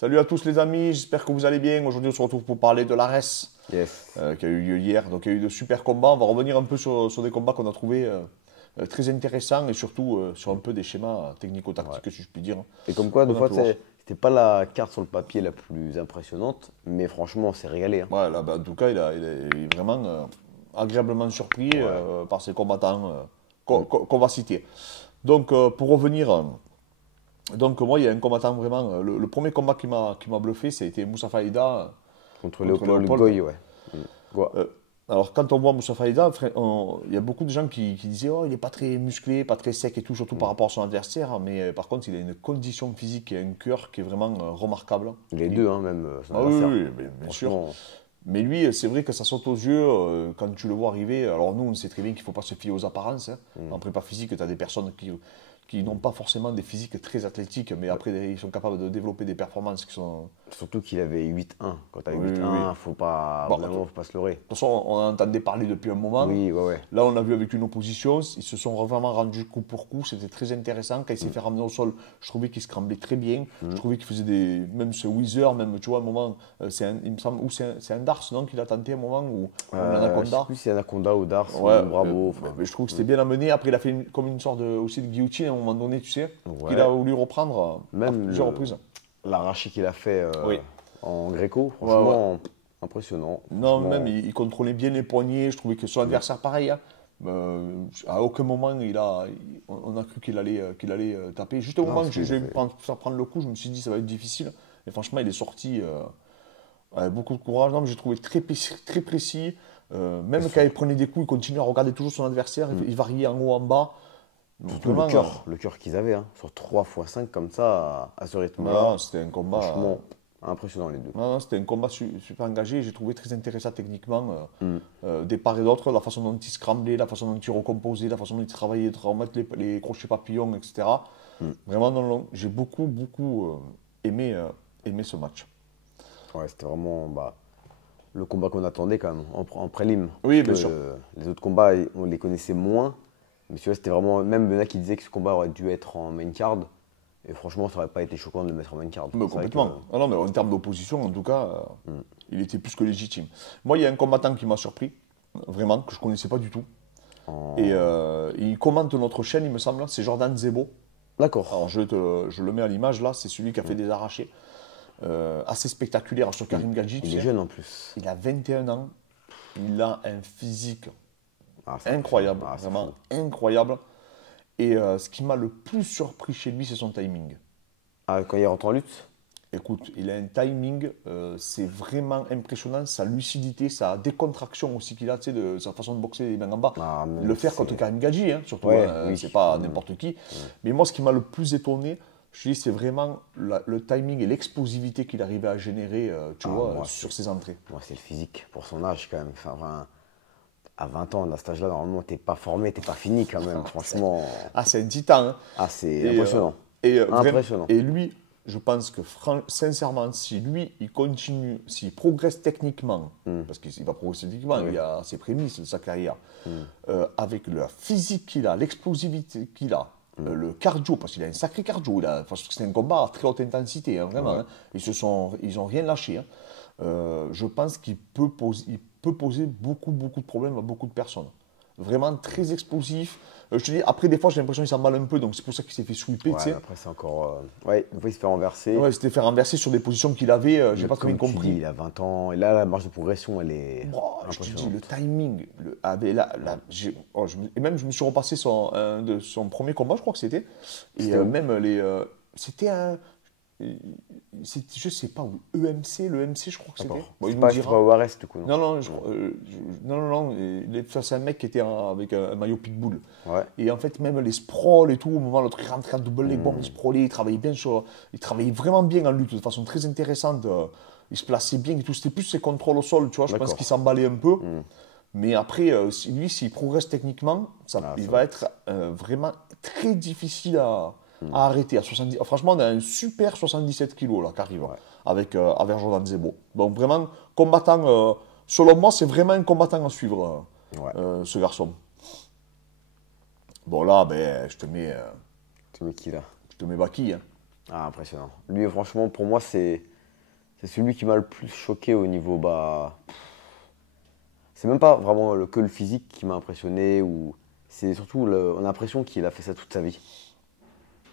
Salut à tous les amis, j'espère que vous allez bien. Aujourd'hui, on se retrouve pour parler de l'ARES Yes. qui a eu lieu hier. Donc, il y a eu de super combats. On va revenir un peu sur des combats qu'on a trouvés très intéressants et surtout sur un peu des schémas Ouais. technico-tactiques, si je puis dire, Et comme quoi, des qu'on a fois, pu voir. c'était pas la carte sur le papier la plus impressionnante, mais franchement, on s'est régalé, hein. Ouais, là, bah, en tout cas, il est vraiment agréablement surpris Ouais. par ces combattants Mm. qu'on va citer. Donc, pour revenir, donc moi, il y a un combattant vraiment. Le premier combat qui m'a bluffé, c'était Moussa Faïda Contre contre Léopold Léopold. Goy, ouais. Mm. Quoi? Euh, alors, quand on voit Moussa Faïda, il y a beaucoup de gens qui disaient oh, il n'est pas très musclé, pas très sec et tout, surtout par Mm. rapport à son adversaire. Mais par contre, il a une condition physique et un cœur qui est vraiment remarquable. Les Il- deux, hein, même son Ah oui, adversaire. oui, oui, bien sûr. Franchement, Mais lui, c'est vrai que ça saute aux yeux quand tu le vois arriver. Alors, nous, on sait très bien qu'il ne faut pas se fier aux apparences, hein. mm. En prépa physique, tu as des personnes qui n'ont pas forcément des physiques très athlétiques, mais Ouais. après, ils sont capables de développer des performances qui sont. Surtout qu'il avait 8-1. Quand t'as Oui, oui, oui. 8-1, faut pas, Bon, vraiment, faut pas se leurrer. toute façon, on en entendait parler depuis un moment. Oui, ouais, ouais. Là, on l'a vu avec une opposition. Ils se sont vraiment rendus coup pour coup. C'était très intéressant. Quand il s'est Mm. fait ramener au sol, je trouvais qu'il scramblait très bien. Je Mm. trouvais qu'il faisait des. Même ce Wheezer, même, tu vois, à un moment, il me semble, ou c'est un Dars, non, qu'il a tenté à un moment, ou Je sais l'Anaconda. plus si c'est Anaconda ou Dars Ouais, ou Bravo. mais Enfin, je trouve que c'était bien amené. Après, il a fait comme une sorte aussi de guillotine à un moment donné, tu sais, qu'il a ouais. voulu reprendre à Même plusieurs reprises. l'arraché qu'il a fait Oui. en gréco, Ouais, ouais. franchement, impressionnant. Non, même, Franchement, il contrôlait bien les poignets. Je trouvais que son mm. adversaire, pareil, hein. À aucun moment, on a cru qu'il allait taper. Juste au Non, moment parce que qu'il a j'ai vu fait. faire prendre le coup, je me suis dit, ça va être difficile. Et franchement, il est sorti avec beaucoup de courage. Non, mais j'ai trouvé très, très précis. Même quand il prenait des coups, il continuait à regarder toujours son adversaire. Mm. Il variait en haut, en bas. Donc, Surtout vraiment, le cœur qu'ils avaient, hein, sur 3 fois 5 comme ça, à ce rythme-là. voilà, c'était un combat. Franchement, impressionnant les deux. Non, non, c'était un combat super engagé. J'ai trouvé très intéressant techniquement, Mm. des parts et d'autres, la façon dont il scramblait, la façon dont il recomposait, la façon dont il travaillait, de remettre les crochets papillons, etc. Mm. Vraiment, non, non, j'ai beaucoup, beaucoup aimé ce match. Ouais, c'était vraiment bah, le combat qu'on attendait quand même, en prélim. Oui, Parce bien que sûr. les autres combats, on les connaissait moins. Mais tu vois, c'était vraiment. Même il y en a qui disaient que ce combat aurait dû être en main card. Et franchement, ça aurait pas été choquant de le mettre en main card. Mais C'est vrai que. complètement. Ah non, mais en termes d'opposition, en tout cas, Mm. il était plus que légitime. Moi, il y a un combattant qui m'a surpris, vraiment, que je ne connaissais pas du tout. Et En- il commente notre chaîne, il me semble, c'est Jordan Zebo. D'accord. Alors, je le mets à l'image là, c'est celui qui a fait Mm. des arrachés. Assez spectaculaire sur Karim Gadji, tu Il est sais. jeune en plus. Il a 21 ans, il a un physique Ah, c'est incroyable, impressionnant. Ah, c'est vraiment fou. incroyable. Et ce qui m'a le plus surpris chez lui, c'est son timing. Ah, quand il rentre en lutte? Écoute, il a un timing, c'est vraiment impressionnant, sa lucidité, sa décontraction aussi qu'il a, tu sais, de sa façon de boxer les mains en bas. Ah, Le même faire contre c'est. Karim Gadji, hein, surtout, Ouais, hein, oui. c'est pas Mm. n'importe qui. Mais moi, ce qui m'a le plus étonné, je te dis, c'est vraiment le timing et l'explosivité qu'il arrivait à générer, tu Ah, vois, moi, sur ses entrées. moi, c'est le physique pour son âge quand même. Enfin, à 20 ans, à cet âge-là, normalement, t'es pas formé, t'es pas fini quand même. Franchement, Ah, c'est un titan, hein. ah, c'est Et, impressionnant. Vraiment, Impressionnant. et lui, je pense que sincèrement, si lui, il continue, s'il progresse techniquement, parce qu'il va progresser techniquement, Oui. il a ses prémices de sa carrière, Mm. avec la physique qu'il a, l'explosivité qu'il a, le cardio, parce qu'il a un sacré cardio, parce que c'est un combat à très haute intensité, hein, vraiment. Ouais. Hein. Ils ont rien lâché, hein. Je pense il peut poser beaucoup, beaucoup de problèmes à beaucoup de personnes. Vraiment très explosif. Je te dis, après, des fois, j'ai l'impression qu'il s'emballe un peu, donc c'est pour ça qu'il s'est fait sweeper, tu Ouais, sais. après, c'est encore. Ouais, une fois, il se fait renverser. Ouais, c'était fait renverser sur des positions qu'il avait, j'ai Mais pas très bien comme tu dis, compris. il a 20 ans. Et là, la marge de progression, elle est Oh, je te dis, impressionnante. le timing. Et même, je me suis repassé de son premier combat, je crois que c'était. Et C'était où? même c'était un. Je sais pas où. EMC, le MC, je crois que c'était. D'accord. Bon, il nous C'était pas dira. au Arrest, du coup, non? Non, non, non, non, non, il est face à un mec qui était avec un maillot pitbull. Ouais. Et en fait, même les sprawls et tout, au moment où l'autre il rentrait en double leg, bon, il sprawlait, il travaillait vraiment bien en lutte de façon très intéressante. Il se plaçait bien et tout. C'était plus ses contrôles au sol, tu vois. Je pense D'accord. qu'il s'emballait un peu. Hmm. Mais après, lui, s'il progresse techniquement, Ah, il ça va va. être vraiment très difficile Hmm. à arrêter. À 70, franchement, on a un super 77 kilos là, qui arrive Ouais. avec Jordan Zebo. Donc vraiment, combattant, selon moi, c'est vraiment un combattant à suivre, Ouais. ce garçon. Bon là, ben, Tu mets qui là? je te mets Baki, hein. Ah, impressionnant. Lui, franchement, pour moi, c'est celui qui m'a le plus choqué au niveau. Bah, c'est même pas vraiment que le physique qui m'a impressionné, ou c'est surtout, on a l'impression qu'il a fait ça toute sa vie.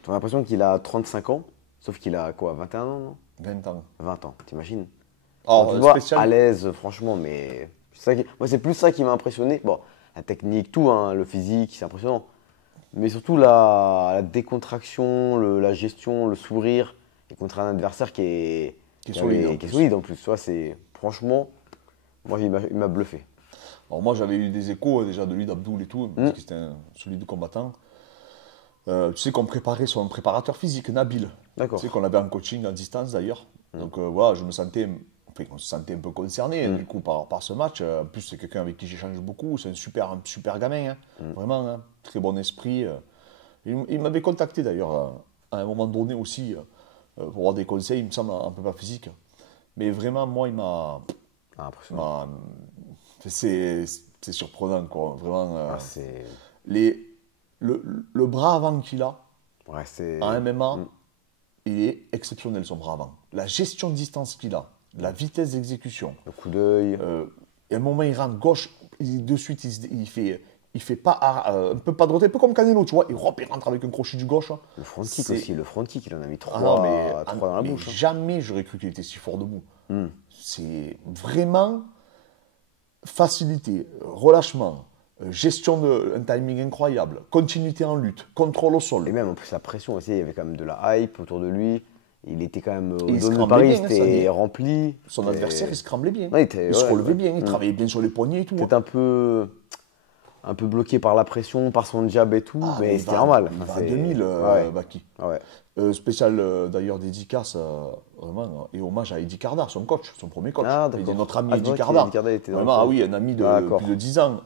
On a l'impression qu'il a 35 ans, sauf qu'il a quoi, 21 ans, non? 20 ans. 20 ans, t'imagines? Quand Alors, tu le vois à l'aise, franchement, mais moi, c'est plus ça qui m'a impressionné. Bon, la technique, tout, hein, le physique, c'est impressionnant. Mais surtout la décontraction, la gestion, le sourire, et contre un adversaire qui est solide, en qui est plus. solide en plus. Tu vois, franchement, moi, il m'a bluffé. Alors moi j'avais eu des échos déjà de lui, d'Abdoul et tout, parce que c'était un solide combattant. Tu sais qu'on préparait son préparateur physique, Nabil. D'accord. Tu sais qu'on l'avait en coaching à distance d'ailleurs. Donc voilà, je me sentais, enfin, on se sentait un peu concerné du coup par ce match. En plus c'est quelqu'un avec qui j'échange beaucoup, c'est un super gamin, hein. Vraiment, hein. Très bon esprit. Il m'avait contacté d'ailleurs à un moment donné aussi pour avoir des conseils, il me semble, en prépa physique. Mais vraiment, moi, Ah, impressionnant. m'a- c'est surprenant, quoi. Vraiment, Ah, c'est. les, le bras avant qu'il a Ouais, c'est. en MMA, il est exceptionnel, son bras avant. La gestion de distance qu'il a, la vitesse d'exécution. Le coup d'œil. Et à un moment, il rentre gauche, de suite, il fait pas, un peu pas de retrait, un peu comme Canelo, tu vois. Il rentre avec un crochet du gauche, hein. Le front kick aussi. Le front kick, il en a mis Ah non, trois dans la mais bouche, hein. jamais j'aurais cru qu'il était si fort debout. C'est vraiment facilité, relâchement, gestion d'un timing incroyable, continuité en lutte, contrôle au Et sol. même en plus, la pression aussi, il y avait quand même de la hype autour de lui. Il était quand même. Au il se Dôme de crambait Paris, bien, hein, ça c'était dit. rempli. Son adversaire, il se cremblait bien. Ouais, il était- Il se ouais, relevait ouais. bien, il travaillait bien sur les poignets et tout. Peut-être un peu bloqué par la pression, par son jab et tout, Ah, mais il c'était va- normal. Il Enfin, va à 2000, ouais. Baki. Ouais. Spécial d'ailleurs dédicace vraiment, et hommage à Eddie Carda, son coach, son premier coach. Ah, Il d'accord. est notre ami Ah, c'est Eddie vrai Carda. qu'Eddie Carda était dans le Vraiment, club. ah oui, un ami de D'accord. plus de 10 ans.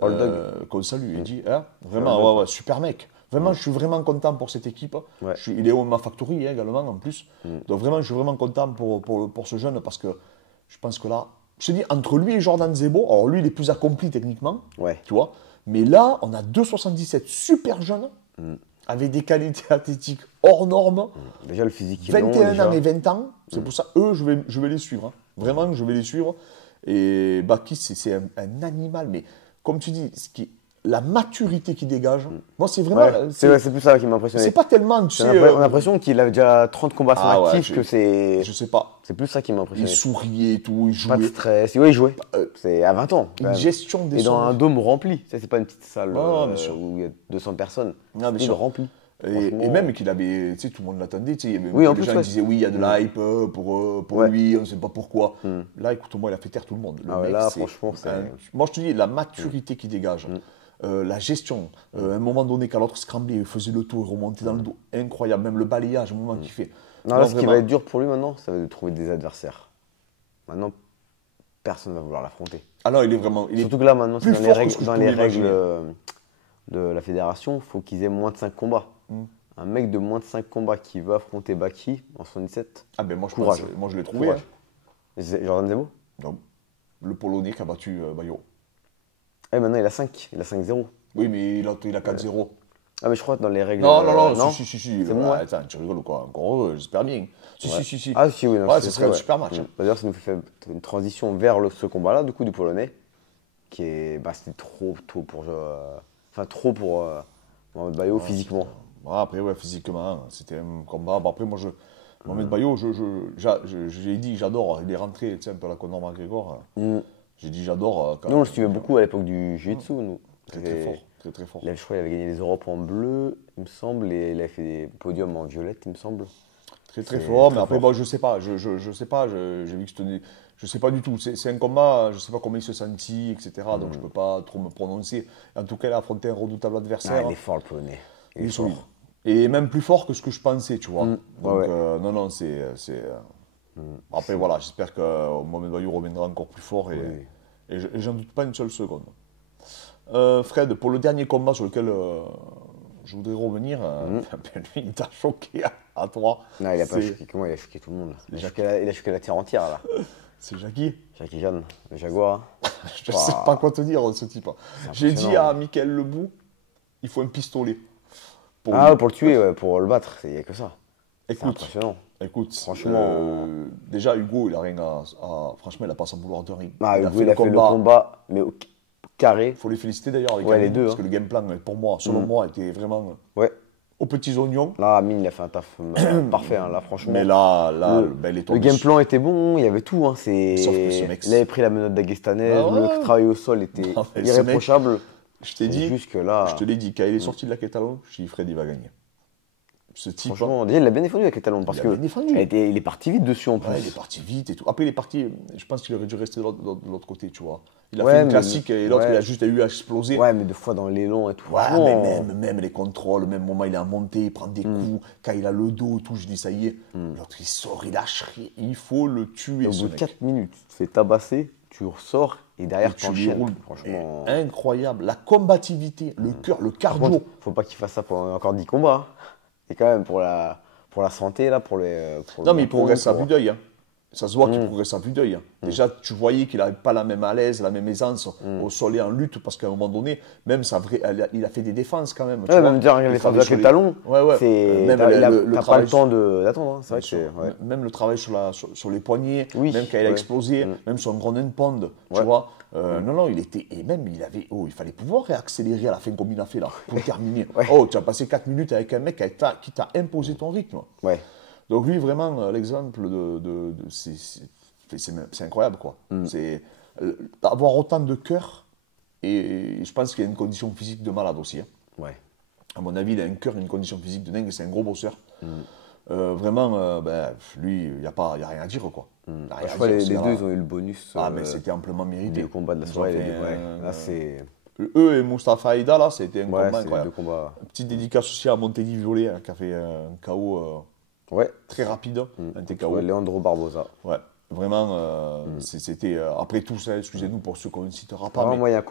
Old dog. Qu'on salue, Eddie. Hein, vraiment, Old dog. ouais, super mec. Vraiment, je suis vraiment content pour cette équipe. Ouais. Il est au Ma Factory hein, également en plus. Donc vraiment, je suis vraiment content pour ce jeune parce que je pense que là, je te dis, entre lui et Jordan Zebo, alors lui, il est plus accompli techniquement, Ouais. tu vois. Mais là, on a 2,77 super jeunes, avec des qualités athlétiques hors normes, Déjà le physique, ils l'ont, 21 déjà. ans et 20 ans. C'est pour ça, eux, je vais les suivre. Hein. Vraiment, je vais les suivre. Et Baki, c'est un animal. Mais comme tu dis, la maturité qu'il dégage, moi, c'est vraiment. Ouais, c'est plus ça qui m'a impressionné. C'est pas tellement, tu sais. On a l'impression qu'il a déjà 30 combats à son Ah ouais, actif, que je sais pas. c'est plus ça qui m'a Il impressionné. souriait et tout, il Pas de jouait. stress. Ouais, il jouait. C'est à 20 ans. quand Une même. gestion des Et dans sons. un dôme rempli. Ça, c'est pas une petite salle Non, bien sûr. où il y a 200 personnes. Non, bien Il est sûr. rempli. Et Franchement. même qu'il avait, tu sais, tout le monde l'attendait, tu sais, il y avait Oui, en les plus, gens ouais. disaient oui, il y a de l'hype pour Ouais. lui, on ne sait pas pourquoi. Là, écoute-moi, il a fait taire tout le monde. Le Ah ouais, mec, là, c'est franchement, c'est. moi, je te dis, la maturité qu'il dégage, la gestion, à un moment donné, quand l'autre scramblait, il faisait le tour, il remontait dans le dos, incroyable, même le balayage, au moment qu'il fait. Non, là, Non, ce qui va vraiment. être dur pour lui maintenant, ça va être de trouver des adversaires. Maintenant, personne ne va vouloir l'affronter. Alors, il est vraiment. Il est Surtout que là, maintenant, c'est plus dans les fort que règles, ce que je dans pouvais les règles imaginer. de la fédération, il faut qu'ils aient moins de 5 combats. Un mec de moins de 5 combats qui veut affronter Baki en 77, Ah, ben moi, je courage. moi, je l'ai trouvé. Courage. Hein. Jordan Zebo. Non. Le Polonais qui a battu Bayo. Eh, maintenant, il a 5. Il a 5-0. Oui, mais il a 4-0. Ah, mais je crois que dans les règles. Non, si. C'est bon, ouais. Attends, tu rigoles ou quoi? Encore heureux, j'espère bien. Si. Ah, si, oui. non, Ouais, c'est ce serait un ouais. super match. Hein. D'ailleurs, ça nous fait une transition vers ce combat-là, du coup, du Polonais, qui est. Bah, c'était trop tôt pour. Enfin, trop pour Mohamed Bayo physiquement. Ouais, après, ouais, physiquement, hein, c'était un combat. Bon, après, moi, Mohamed Bayo, j'ai dit, j'adore. Il est rentré, tu sais, un peu à la Conor McGregor. J'ai dit, j'adore. Nous, on le suivait beaucoup à l'époque du Jiu-Jitsu, nous. Très, très fort. Très, très fort. Je crois qu'il avait gagné les Europes en bleu, il me semble, et il a fait des podiums en violette, il me semble. Très, très C'est fort. très Mais après, fort. bon, je sais pas. Je sais pas. J'ai vu que c'était. Je sais pas du tout. C'est un combat, je sais pas comment il se sentit, etc. Donc, je peux pas trop me prononcer. En tout cas, il a affronté un redoutable Ah, adversaire. il est fort, le Polonais. Il est solide. Et même plus fort que ce que je pensais, tu vois. Donc, ouais. non, c'est. Après, voilà, j'espère que Mohamed Bayo reviendra encore plus fort et j'en doute pas une seule seconde. Fred, pour le dernier combat sur lequel je voudrais revenir, lui, il t'a choqué à toi. Non, il a pas C'est- choqué que moi, il a choqué tout le monde. Il a Jacques. choqué la terre entière, là. C'est Jackie. Jackie Jeanne, le Jaguar. Je sais pas quoi te dire, ce type. J'ai dit impressionnant. à Michael Lebou, il faut un pistolet. Pour Ah, lui. pour le tuer, ouais, pour le battre, il n'y a que ça. C'est Écoute, impressionnant. écoute, Franchement. déjà Hugo, il a rien franchement, il a pas à s'en vouloir de rien. Ah, Il a Hugo, fait il le a fait le combat. combat, mais au carré. Il faut les féliciter d'ailleurs avec Ouais, les Amine, deux, parce hein. que le game plan, pour moi, selon moi, était vraiment Ouais. aux petits oignons. Là, Amine, il a fait un taf parfait, hein. Là, franchement. Mais là, Le, ben, il est le tombé game sur- plan était bon, il y avait tout, hein. Sauf que ce mec, Il avait pris la menotte dagestanaise, Ah ouais. le travail au sol était Non, mais ce irréprochable. Je t'ai C'est dit, juste que là, je te l'ai dit, quand il est sorti de la Catalan, je dit Fred, il va gagner. Ce type, franchement, déjà, il l'a bien défendu avec les talons parce il a que bien défendu. il est parti vite dessus en plus. Ouais, il est parti vite et tout. Après, il est parti, je pense qu'il aurait dû rester de l'autre côté, tu vois. Il a Ouais, fait une mais- classique et l'autre, ouais. il a juste eu à exploser. Ouais, mais deux fois dans l'élan et tout. Ouais, Franchement, mais même les contrôles, le même moment, il est en montée, il prend des coups. Quand il a le dos et tout, je dis, ça y est. L'autre, il sort, il lâche rien. Il faut le tuer, au ce bout de mec. 4 minutes, tu te fais tabasser, tu ressors et derrière, Et tu tu lui enchaînes. roules. Franchement, Et incroyable. La combativité, le cœur, le par cardio. contre, faut pas qu'il fasse ça pendant encore 10 combats, hein. Et quand même pour la santé, là, pour Non, mais il menton, progresse à pour- vue d'œil. Hein. Ça se voit qu'il progresse à vue d'œil. Hein. Déjà, tu voyais qu'il n'avait pas la même à l'aise, la même aisance au sol et en lutte, parce qu'à un moment donné, même il a fait des défenses quand même. tu Ouais, vois. même dire, Il les travaille avec sur les talons, Ouais, ouais. c'est Même t'as le t'as pas travail le temps d'attendre, hein. C'est vrai que sur- c'est. Ouais. Même le travail sur les poignets, Oui, même quand il a ouais. explosé, même son ground and pound, tu Ouais. vois. Non, il était. Et même, il fallait pouvoir réaccélérer à la fin comme il a fait là, pour terminer. Ouais. Oh, tu as passé 4 minutes avec un mec qui t'a imposé ton rythme. Ouais. Donc lui, vraiment, l'exemple c'est incroyable, quoi. C'est avoir autant de cœur, et je pense qu'il a une condition physique de malade aussi. Hein. Ouais. À mon avis, il a un cœur et une condition physique de dingue, c'est un gros bosseur. Vraiment, lui, il n'y a rien à dire, quoi. Y a rien Je à crois dire, les c'est deux, ils ont eu le bonus Ah, mais c'était amplement mérité. du combat de la Ils ont soirée. fait Ouais. Là, c'est. Eux et Mustafa Aida, là, c'était un Ouais, combat c'est incroyable. deux combats. Petite dédicace aussi à Montaigu Violet, hein, qui a fait un KO Ouais. très rapide, un TKO. Ouais, Leandro Barbosa. Ouais, vraiment, c'était. Après tout ça, excusez-nous pour ceux qu'on ne citera pas. Ah, mais moi, il y a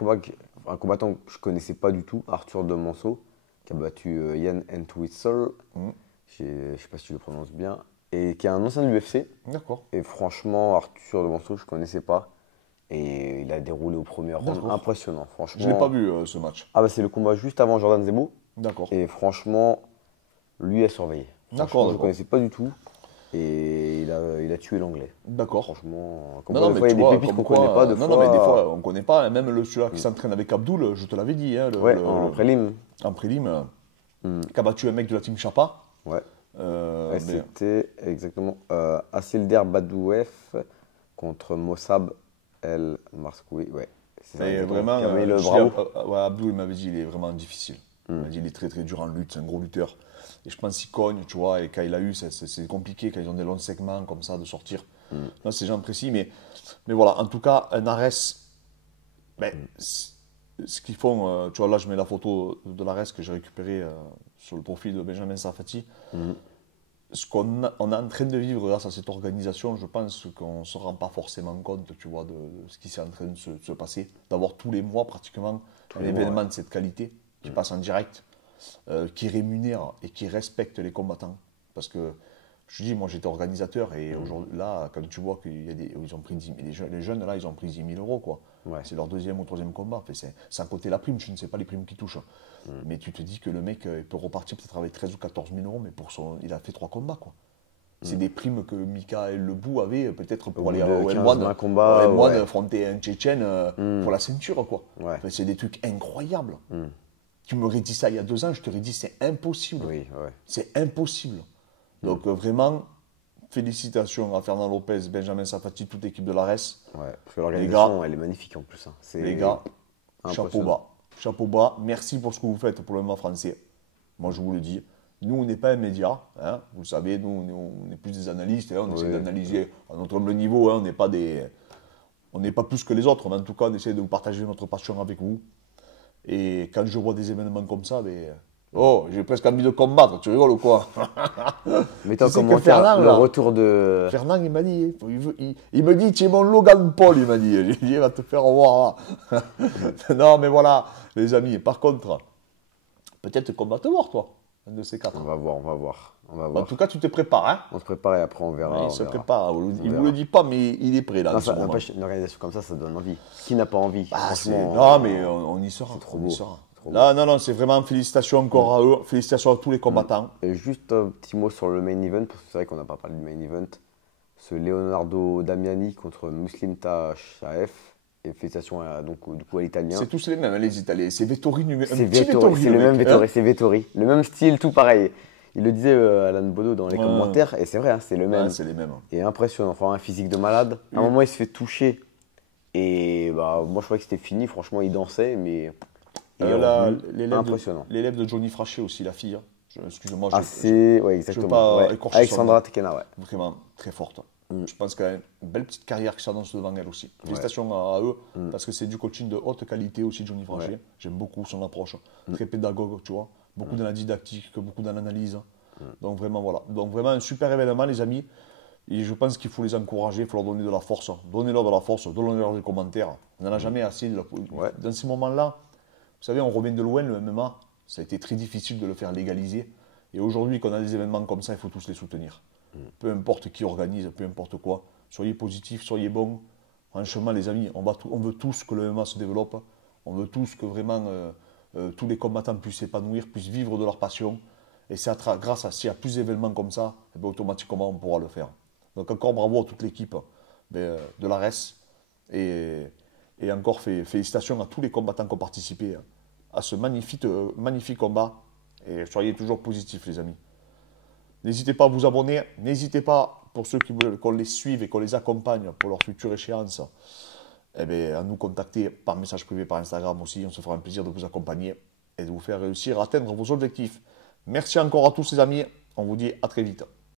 un combattant que je connaissais pas du tout, Arthur de Manso, qui a battu Yann Entwistle. Je sais pas si je le prononce bien. Et qui est un ancien de l'UFC. D'accord. Et franchement, Arthur de Manso, je connaissais pas. Et il a déroulé au premier round. D'accord. Impressionnant, franchement. Je ne l'ai pas vu ce match. Ah, bah, c'est le combat juste avant Jordan Zebo. D'accord. Et franchement, lui a surveillé. D'accord, Franchement, je ne d'accord. connaissais pas du tout. Et il a tué l'anglais. D'accord. Franchement, comme Non, quoi, non, des mais fois, il y tu a des vois, pépites comme qu'on quoi, connaît pas. De non, fois, non, mais des fois, on ne connaît pas. Même celui-là qui s'entraîne avec Abdoul, je te l'avais dit. Hein, Ouais, en prélim. En prélim, qui a battu un mec de la team Chapa. Ouais. Mais- Ouais, c'était exactement Asilder Badouef contre Mossab El Marskoui. Ouais. C'est ça, Mais exactement. vraiment, Qui a mis le je dis, bravo. ouais, Abdou, il m'avait dit, il est vraiment difficile. Il m'a dit, il est très très dur en lutte, c'est un gros lutteur. Et je pense qu'il cogne, tu vois, et quand il a eu, c'est compliqué, quand ils ont des longs segments comme ça, de sortir. Là, c'est gens précis, mais voilà, en tout cas, un Ares, ce qu'ils font, tu vois, là, je mets la photo de l'Ares que j'ai récupérée sur le profil de Benjamin Safati. Ce qu'on est en train de vivre grâce à cette organisation, je pense qu'on ne se rend pas forcément compte, tu vois, de ce qui s'est en train de se passer. D'avoir tous les mois, pratiquement, un événement de cette qualité qui passe en direct, qui rémunère et qui respecte les combattants. Parce que, je dis, moi, j'étais organisateur et aujourd'hui, là, quand tu vois ils ont pris 10 000, les jeunes, là, ils ont pris 10 000 euros, quoi. Ouais. C'est leur deuxième ou troisième combat. Enfin, c'est sans compter la prime, je ne sais pas les primes qui touchent. Mais tu te dis que le mec, il peut repartir peut-être avec 13 ou 14 000 euros, mais il a fait 3 combats, quoi. C'est des primes que Mika Lebou avait peut-être pour Au aller bout de au 15, M1. 20 combats, au M1, ouais. affronter un Tchétchène pour la ceinture, quoi. Ouais. Enfin, c'est des trucs incroyables. Tu m'aurais dit ça il y a 2 ans, je t'aurais dit c'est impossible. Oui, ouais. C'est impossible. Donc vraiment, félicitations à Fernand Lopez, Benjamin Safati, toute l'équipe de l'ARES. Ouais. Parce que l'organisation, gars, elle est magnifique en plus. Hein. C'est Les gars, chapeau impressionnant. bas. Chapeau bas. Merci pour ce que vous faites pour le MMA français. Moi, je vous le dis. Nous, on n'est pas un média. Hein. Vous le savez, nous, on est plus des analystes. Hein. On essaie d'analyser à notre humble niveau. Hein. On n'est pas plus que les autres. Mais en tout cas, on essaie de vous partager notre passion avec vous. Et quand je vois des événements comme ça, oh, j'ai presque envie de combattre. Tu rigoles ou quoi? Mettez en Tu sais que commentaire Fernand, le là, retour de. Fernand, il m'a dit, il me dit, tu es mon Logan Paul, il m'a dit. J'ai dit, il va te faire voir. Non, mais voilà, les amis. Par contre, peut-être qu'on va te voir, toi, un de ces 4. On va voir, on va voir. On va En voir. tout cas, tu te prépares, hein? On se prépare et après on verra. Il on se verra. prépare. Il On ne verra. vous le dit pas, mais il est prêt, là, Non, en ce ça moment. n'empêche, une organisation comme ça donne envie. Qui n'a pas envie? Ah, Franchement. non, mais on y sera. trop On y beau. sera. trop beau. Là, non, non, c'est vraiment félicitations encore à eux, félicitations à tous les combattants. Et juste un petit mot sur le main event, parce que c'est vrai qu'on n'a pas parlé du main event. Ce Leonardo Damiani contre Muslim Tachaev. Et félicitations donc, du coup, à l'Italien. C'est tous les mêmes, hein, les Italiens. C'est Vettori, un C'est petit Vettori, c'est le même mec, Vettori, hein. c'est Vettori. Le même style, tout pareil. Il le disait Alan Bodo dans les commentaires, et c'est vrai, hein, c'est le même. Ouais, c'est les mêmes. Et impressionnant, enfin, un physique de malade. À un moment, il se fait toucher. Et bah, moi, je croyais que c'était fini. Franchement, il dansait, mais il est revenu. Impressionnant. L'élève de Johnny Fraché aussi, la fille, hein. Excuse-moi, Ah, c'est. Ouais, je veux exactement. pas Ouais. écorcher son Alexandra nom. Tekena, ouais. Vraiment très forte. Je pense qu'elle a une belle petite carrière qui s'annonce devant elle aussi. Félicitations à eux, parce que c'est du coaching de haute qualité aussi, Johnny Fraché. Ouais. J'aime beaucoup son approche, très pédagogue, tu vois. Beaucoup dans la didactique, beaucoup dans l'analyse. Donc vraiment, voilà. Donc vraiment un super événement, les amis. Et je pense qu'il faut les encourager, il faut leur donner de la force. Donnez-leur de la force, donnez-leur des commentaires. On n'en a jamais assez. Ouais. Dans ces moments-là, vous savez, on revient de loin, le MMA. Ça a été très difficile de le faire légaliser. Et aujourd'hui, quand on a des événements comme ça, il faut tous les soutenir. Peu importe qui organise, peu importe quoi. Soyez positifs, soyez bons. Franchement, les amis, on veut tous que le MMA se développe. On veut tous que vraiment tous les combattants puissent s'épanouir, puissent vivre de leur passion. Et c'est grâce à s'il y a plus d'événements comme ça, eh bien, automatiquement, on pourra le faire. Donc encore bravo à toute l'équipe de l'ARES. Et encore félicitations à tous les combattants qui ont participé à ce magnifique combat. Et soyez toujours positifs, les amis. N'hésitez pas à vous abonner. N'hésitez pas, pour ceux qui veulent qu'on les suive et qu'on les accompagne pour leur future échéance, eh bien, à nous contacter par message privé, par Instagram aussi. On se fera un plaisir de vous accompagner et de vous faire réussir à atteindre vos objectifs. Merci encore à tous, les amis. On vous dit à très vite.